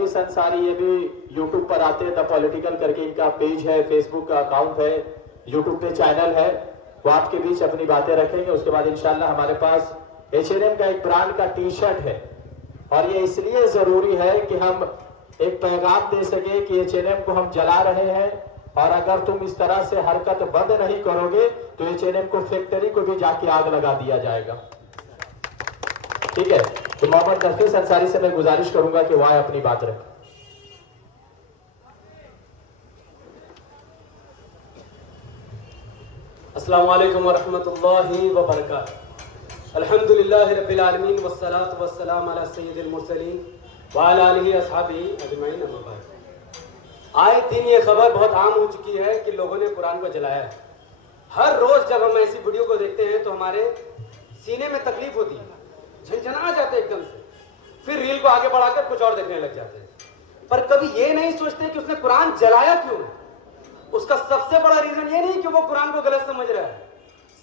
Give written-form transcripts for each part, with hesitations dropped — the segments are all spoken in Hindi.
नफीस अंसारी, ये भी यूट्यूब पर आते हैं, द पॉलिटिकल करके इनका पेज है, फेसबुक का अकाउंट है, यूट्यूब पे चैनल है। वो आपके बीच अपनी बातें रखेंगे। उसके बाद इंशाल्लाह हमारे पास H&M का एक ब्रांड का टी शर्ट है, और ये इसलिए जरूरी है कि हम एक पैगाम दे सके कि H&M को हम जला रहे हैं, और अगर तुम इस तरह से हरकत बंद नहीं करोगे तो H&M को फैक्ट्री को भी जाके आग लगा दिया जाएगा। ठीक है, तो मोहम्मद नफीस अंसारी से मैं गुजारिश करूंगा कि वह अपनी बात रखें। अस्सलामु अलैकुम वरहमतुल्लाहि वबरकातुहू। अल्हम्दुलिल्लाहि रब्बिल आलमीन वस्सलातु वस्सलामु अला सय्यिदिल मुरसलीन व अला आलिहि अस्हाबिही अजमईन, अम्मा बाद। आए दिन ये खबर बहुत आम हो चुकी है कि लोगों ने कुरान को जलाया है। हर रोज जब हम ऐसी वीडियो को देखते हैं तो हमारे सीने में तकलीफ होती है, झंझना जाते हैं एकदम से, फिर रील को आगे बढ़ाकर कुछ और देखने लग जाते हैं। पर कभी ये नहीं सोचते कि उसने कुरान जलाया क्यों। उसका सबसे बड़ा रीजन ये नहीं कि वो कुरान को गलत समझ रहा है,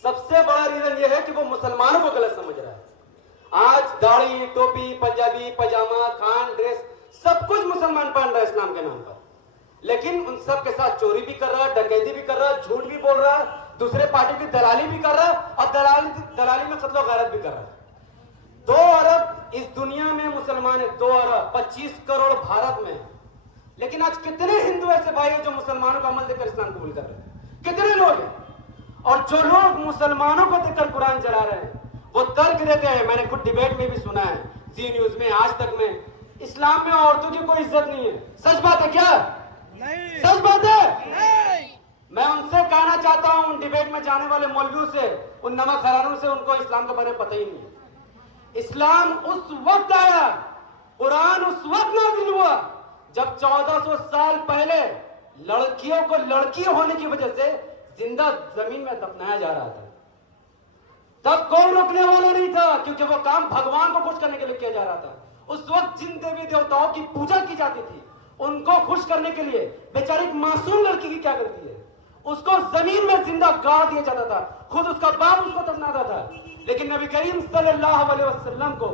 सबसे बड़ा रीजन ये है कि वो मुसलमानों को गलत समझ रहा है। आज दाढ़ी, टोपी, पंजाबी, पजामा, खान, ड्रेस सब कुछ मुसलमान पहन रहा है इस्लाम के नाम पर, लेकिन उन सब के साथ चोरी भी कर रहा, डकैती भी कर रहा, झूठ भी बोल रहा, दूसरे पार्टी की दलाली भी कर रहा, और दलाली में कत्ल गारत भी कर रहा। 2 अरब इस दुनिया में मुसलमान है, 2 अरब 25 करोड़ भारत में। लेकिन आज कितने हिंदू ऐसे भाई हैं जो मुसलमानों का अमल देखकर इस्लाम कबूल कर रहे हैं? कितने लोग हैं? और जो लोग मुसलमानों को देखकर कुरान जला रहे हैं वो तर्क देते हैं, मैंने खुद डिबेट में भी सुना है, जी न्यूज में, आज तक में, इस्लाम में औरतों की कोई इज्जत नहीं है। सच बात है क्या? नहीं। सच बात है? नहीं। मैं उनसे कहना चाहता हूं, उन डिबेट में जाने वाले मौलवियों से, उन नमक हरानों से, उनको इस्लाम के बारे में पता ही नहीं है। इस्लाम उस वक्त आया, कुरान उस वक्त नाज़िल हुआ जब 1400 साल पहले लड़कियों को लड़की होने की वजह से जिंदा जमीन में दफनाया जा रहा था। तब कोई रोकने वाला नहीं था, क्योंकि वो काम भगवान को खुश करने के लिए किया जा रहा था। उस वक्त जिन देवी देवताओं की पूजा की जाती थी उनको खुश करने के लिए बेचारी एक मासूम लड़की की क्या गलती है? उसको जमीन में जिंदा गाड़ दिया जाता था, खुद उसका बाप उसको दफनाता था। लेकिन नबी करीम सल्लल्लाहु अलैहि वसल्लम को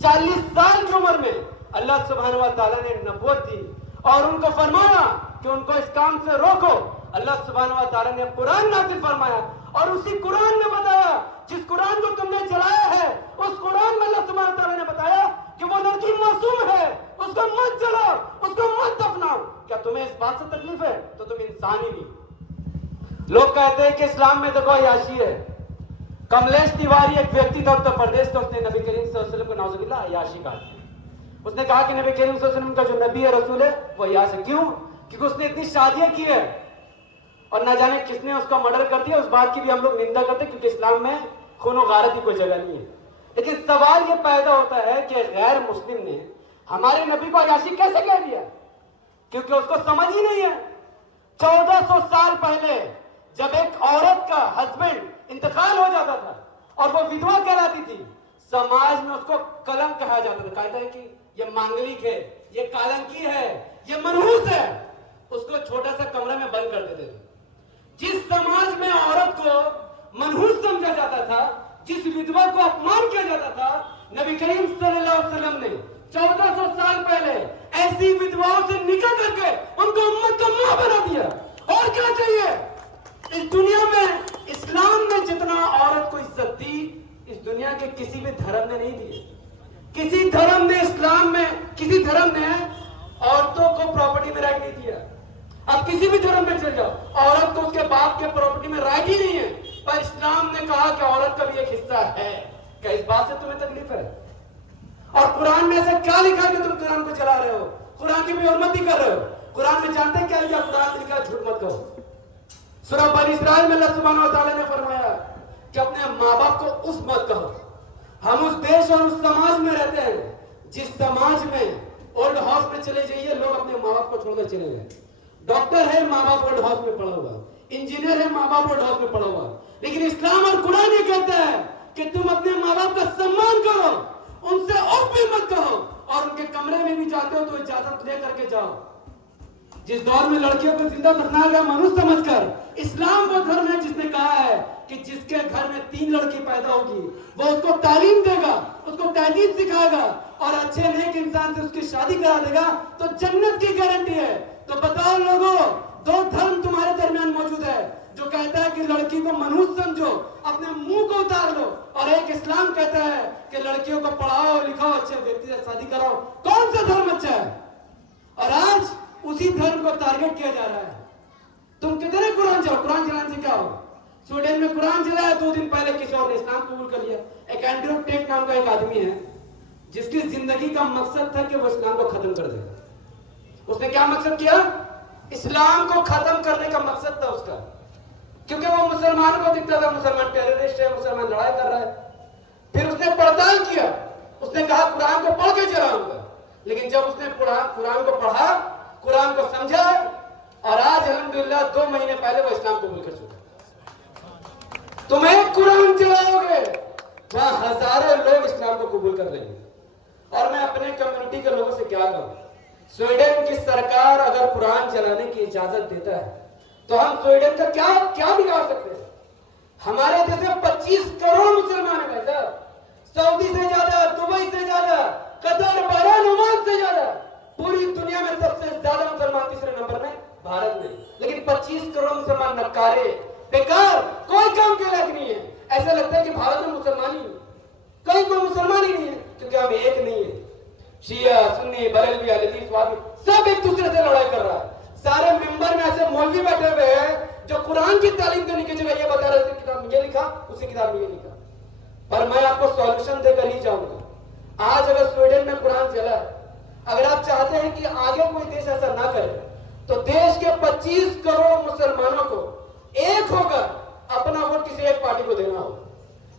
40 साल की उम्र में अल्लाह सुब्हानहू व तआला ने नबूवत दी और उनको फरमाया कि उनको इस काम से रोको। अल्लाह सुब्हानहू व तआला ने कुरान नाज़िल फरमाया, और उसी कुरान ने बताया, जिस कुरान को तुमने जलाया है उस कुरान में अल्लाह सुब्हानहू व तआला ने बताया कि वो लड़की मासूम है, उसको मत जलाओ, उसको मत दफनाओ। क्या तुम्हें इस बात से तकलीफ है? तो तुम इंसान ही नहीं। लोग कहते हैं कि इस्लाम में देखो अय्याशी है। कमलेश तिवारी एक व्यक्ति था उत्तर प्रदेश का, उसने नबी करीम सल्लल्लाहु अलैहि वसल्लम को नाउजुबिल्लाह अय्याशी कहा। उसने कहा कि नबी करीम सल्लल्लाहु अलैहि वसल्लम का जो नबी है, रसूल है, वो अय्याश है। क्यों? क्योंकि उसने इतनी शादियां की है और ना जाने किसने उसका मर्डर कर दिया। उस बात की भी हम लोग निंदा करते हैं, क्योंकि इस्लाम में खून और गारत की कोई जगह नहीं है। लेकिन सवाल ये पैदा होता है कि गैर मुस्लिम ने हमारे नबी को अय्याशी कैसे कह दिया? क्योंकि उसको समझ ही नहीं है। 1400 साल पहले जब एक औरत का हस्बैंड इंतकाल हो जाता था और वो विधवा कहलाती थी, समाज में उसको कलंक कहा जाता था। कहता है कि ये मांगलिक है, ये कालंकी है, ये मनहूस है। उसको छोटा सा कमरा में बंद कर देते थे। जिस समाज में औरत को मनहूस समझा जाता था, जिस विधवा को अपमान किया जाता था, नबी करीम सल्लल्लाहु अलैहि वसल्लम ने 1400 साल पहले ऐसी विधवाओं से निकल करके उनको उम्मत का मां बना दिया। और क्या चाहिए? इस दुनिया में इस्लाम ने जितना औरत को इज्जत दी, इस दुनिया के किसी भी धर्म ने नहीं दी। किसी धर्म ने, इस्लाम में किसी धर्म ने औरतों को प्रॉपर्टी में राइट नहीं दिया। अब किसी भी धर्म में चल जाओ, औरत को उसके बाप के प्रॉपर्टी में राइट ही नहीं है, पर इस्लाम ने कहा कि औरत का भी एक हिस्सा है। क्या इस बात से तुम्हें तकलीफ है? और कुरान में ऐसा क्या लिखा है कि तुम कुरान को चला रहे हो, कुरान की भी हुर्मत कर रहे हो? कुरान में जानते हैं क्या लिखा? कुरान लिखा झूठ मत कहो। सूरह बनी इस्राइल में अल्लाह सुब्हानहू व तआला ने फरमाया कि अपने माँ बाप को उफ मत कहो। हम उस देश और उस समाज में रहते हैं जिस समाज में ओल्ड हाउस में चले जाइए, लोग अपने माँ बाप को छोड़कर चले गए। डॉक्टर है, माँ बाप ओल्ड हाउस में पढ़ा हुआ, इंजीनियर है, माँ बाप ओल्ड हाउस में पढ़ा हुआ। लेकिन इस्लाम और कुरान ये कहता है कि तुम अपने माँ बाप का सम्मान करो, उनसे उफ भी मत कहो, और उनके कमरे में भी जाते हो तो इजाजत ले करके जाओ। जिस दौर में लड़कियों को जिंदा दफनाया गया मनुष्य समझकर, इस्लाम वो धर्म है जिसने कहा है कि जिसके घर में 3 लड़की पैदा होगी वो उसको तालीम देगा, उसको तहजीब सिखाएगा और अच्छे नेक इंसान से उसकी शादी करा देगा तो जन्नत की गारंटी है। तो बताओ लोगों, 2 धर्म तुम्हारे दरमियान मौजूद है, जो कहता है कि लड़की को मनुष्य समझो, अपने मुंह को उतार लो, और एक इस्लाम कहता है कि लड़कियों को पढ़ाओ लिखाओ, अच्छे व्यक्ति से शादी कराओ। कौन सा धर्म अच्छा है? और आज उसी धर्म को टारगेट किया जा रहा है। तुम कितने कुरान चलाओ, कुरान चलाने से क्या होगा? स्वीडन में कुरान चलाया, 2 दिन पहले किसी और ने इस्लाम कबूल कर लिया। एक एंड्रू टेट नाम का एक आदमी है जिसकी जिंदगी का मकसद था कि वो इस्लाम को खत्म कर देगा। उसने क्या मकसद किया? इस्लाम को खत्म करने का मकसद था उसका, क्योंकि वो मुसलमानों को दिखता था मुसलमान टेररिस्ट है, मुसलमान लड़ाई कर रहा है। फिर उसने पड़ताल किया, उसने कहा कुरान को पढ़ के चलाऊंगा। लेकिन जब उसने कुरान को पढ़ा, कुरान को समझा, और आज अल्हम्दुलिल्लाह 2 महीने पहले वो इस्लाम कबूल कर चुका। तुम एक कुरान चलाओगे वहां हजारों लोग इस्लाम को कबूल कर लेंगे। और मैं अपने कम्युनिटी के लोगों से क्या कहूं, स्वीडन की सरकार अगर कुरान चलाने की इजाजत देता है तो हम स्वीडन का क्या बिगाड़ सकते हैं? हमारे देश में 25 करोड़ मुसलमान है भाई साहब, सऊदी से ज्यादा, दुबई से ज्यादा, कतर, बहरीन, ओमान से ज्यादा। पूरी दुनिया में सबसे ज्यादा मुसलमान तीसरे नंबर में भारत में। लेकिन 25 करोड़ मुसलमान नकारे, बेकार, कोई काम के लायक नहीं है। ऐसा लगता है कि भारत में मुसलमान ही कहीं कोई मुसलमान ही नहीं है, क्योंकि हम एक नहीं है। शिया, सुन्नी, बरेलवी, अहले वादी सब एक दूसरे से लड़ाई कर रहा है। सारे मेंबर में ऐसे मौलवी बैठे हुए हैं जो कुरान की तालीम देने की जगह ये बता रहे थे किताब में ये लिखा, उसी किताब में ये लिखा। पर मैं आपको सॉल्यूशन देकर ही जाऊंगा। आज अगर स्वीडन में कुरान चला, अगर आप चाहते हैं कि आगे कोई देश ऐसा ना करे, तो देश के 25 करोड़ मुसलमानों को एक होकर अपना वोट किसी एक पार्टी को देना होगा।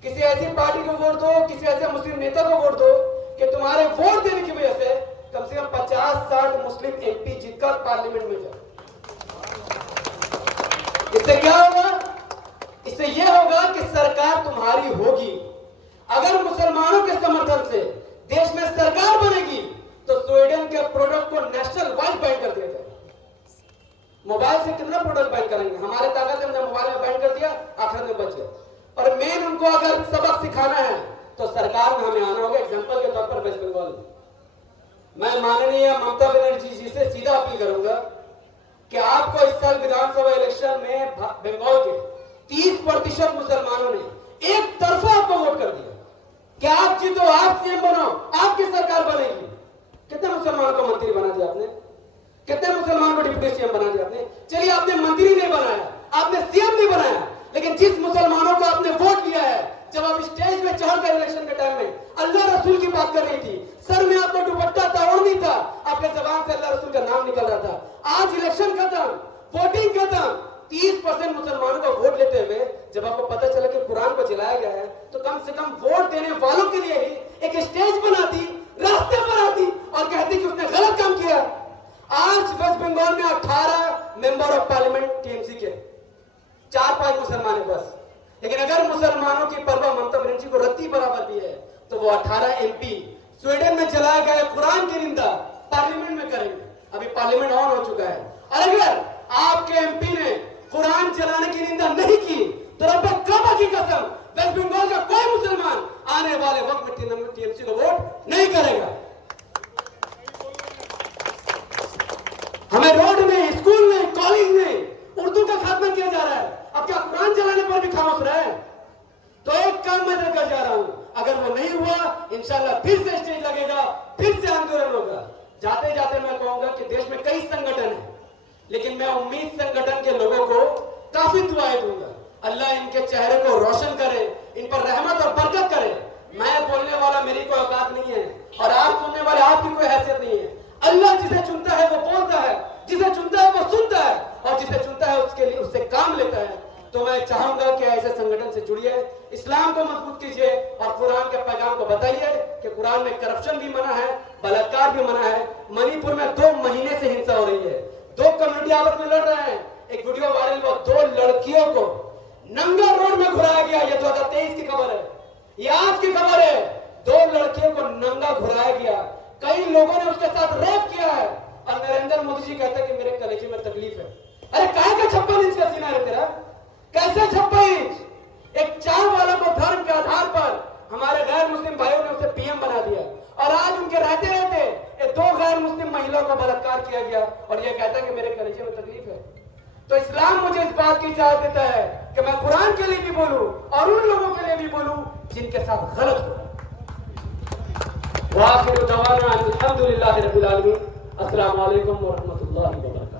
किसी ऐसी पार्टी को वोट दो, किसी ऐसे मुस्लिम नेता को वोट दो कि तुम्हारे वोट देने की वजह से कम 50-60 मुस्लिम एमपी जीतकर पार्लियामेंट में जाए। इससे क्या होगा? इससे यह होगा कि सरकार तुम्हारी होगी। अगर मुसलमानों के समर्थन से देश में सरकार बनेगी तो स्वीडन के प्रोडक्ट को नेशनल वाइड बैन कर दिया जाएगा। मोबाइल से कितना प्रोडक्ट बैन करेंगे? हमारे ताकत से हमने मोबाइल में बैन कर दिया, आखिर में बच गया। और मेन उनको अगर सबक सिखाना है तो सरकार में हमें आना होगा। एग्जांपल के तौर पर वेस्ट बंगाल में मैं माननीय ममता बनर्जी जी से सीधा अपील करूंगा कि आपको इस साल विधानसभा इलेक्शन में बंगाल के 30% मुसलमानों ने एक तरफा आपको वोट कर दिया कि आप जीतो, आप सीएम बनो, आपकी सरकार बनेगी। कितने मुसलमानों को मंत्री बना दिया आपने? कितने मुसलमानों को डिप्टी सीएम बना दिया आपने? चलिए, आपने मंत्री नहीं बनाया, आपने सीएम नहीं बनाया, लेकिन जिस मुसलमानों को आपने वोट लिया है, जब आप स्टेज में चढ़कर इलेक्शन के टाइम में अल्लाह रसूल की बात कर रही थी, सर में आपका दुपट्टा तावड़ नहीं था, आपके जबान से अल्लाह रसूल का नाम निकल रहा था। आज इलेक्शन खत्म, वोटिंग खत्म, 30% मुसलमानों को वोट लेते हुए जब आपको पता चला कि कुरान को जलाया गया है, तो कम से कम वोट देने वालों के लिए ही एक स्टेज बनाती, रास्ते पर आती और कहती कि उसने गलत काम किया। आज वेस्ट बंगाल में 18 मेंबर ऑफ पार्लियामेंट टीएमसी के, 4-5 मुसलमान है बस। लेकिन अगर मुसलमानों की परवाह ममता बनर्जी को रत्ती बराबर भी है तो वो 18 एमपी स्वीडन में चलाया गया कुरान की निंदा पार्लियामेंट में करेंगे। अभी पार्लियामेंट ऑन हो चुका है, और अगर आपके एमपी ने कुरान चलाने की निंदा नहीं की तो रब्बे काबा की कसम वेस्ट बंगाल का कोई मुसलमान आने वाले वक्त में टीएमसी को वोट नहीं करेगा। हमें रोड में, स्कूल में, कॉलेज में उर्दू का खात्मा किया जा रहा है, अब क्या कुरान चलाने पर भी खामोश रहे? तो एक काम मैं देकर जा रहा हूं, अगर वो नहीं हुआ इंशाल्लाह फिर से स्टेज लगेगा, फिर से आंदोलन होगा। जाते जाते मैं कहूंगा कि देश में कई संगठन है, लेकिन मैं उम्मीद संगठन के लोगों को काफी दुआएं दूंगा। अल्लाह इनके चेहरे को रोशन करे, इन पर रहमत और बरकत करे। मैं बोलने वाला मेरी कोई औकात नहीं है और आप सुनने वाले आपकी कोई हैसियत नहीं है। अल्लाह जिसे चुनता है वो बोलता है, जिसे चुनता है वो सुनता है, और जिसे चुनता है उसके लिए उससे काम लेता है। तो मैं चाहूंगा कि ऐसे संगठन से जुड़िए, इस्लाम को मजबूत कीजिए और कुरान के पैगाम को बताइए कि कुरान में करप्शन भी मना है, बलात्कार भी मना है। मणिपुर में 2 महीने से हिंसा हो रही है, 2 कम्युनिटी आपस में लड़ रहे हैं। एक वीडियो वायरल हुआ, 2 लड़कियों को नंगा रोड में घुराया गया। ये 2023 की खबर है, ये आज की खबर है। 2 लड़कियों को नंगा घुराया गया, कई लोगों ने उसके साथ रेप किया है, और नरेंद्र मोदी जी कहते हैं कि मेरे कलेजे तकलीफ है। अरे काहे का 56 इंच का सीना है तेरा? कैसे 56 इंच? एक चाय वाला को धर्म के आधार पर हमारे गैर मुस्लिम भाइयों ने उसे पीएम बना दिया और आज उनके रहते रहते ये 2 गैर मुस्लिम महिलाओं का बलात्कार किया गया और ये कहता है कि मेरे कलेजे में तकलीफ है। तो इस्लाम मुझे इस बात की इजाजत देता है कि मैं कुरान के लिए भी बोलूं और उन लोगों के लिए भी बोलूं जिनके साथ गलत हो रहा है। वाखिर दवाना अल्हम्दुलिल्लाहि रब्बिल आलमीन। अस्सलामु अलैकुम व रहमतुल्लाहि व बरकातहू।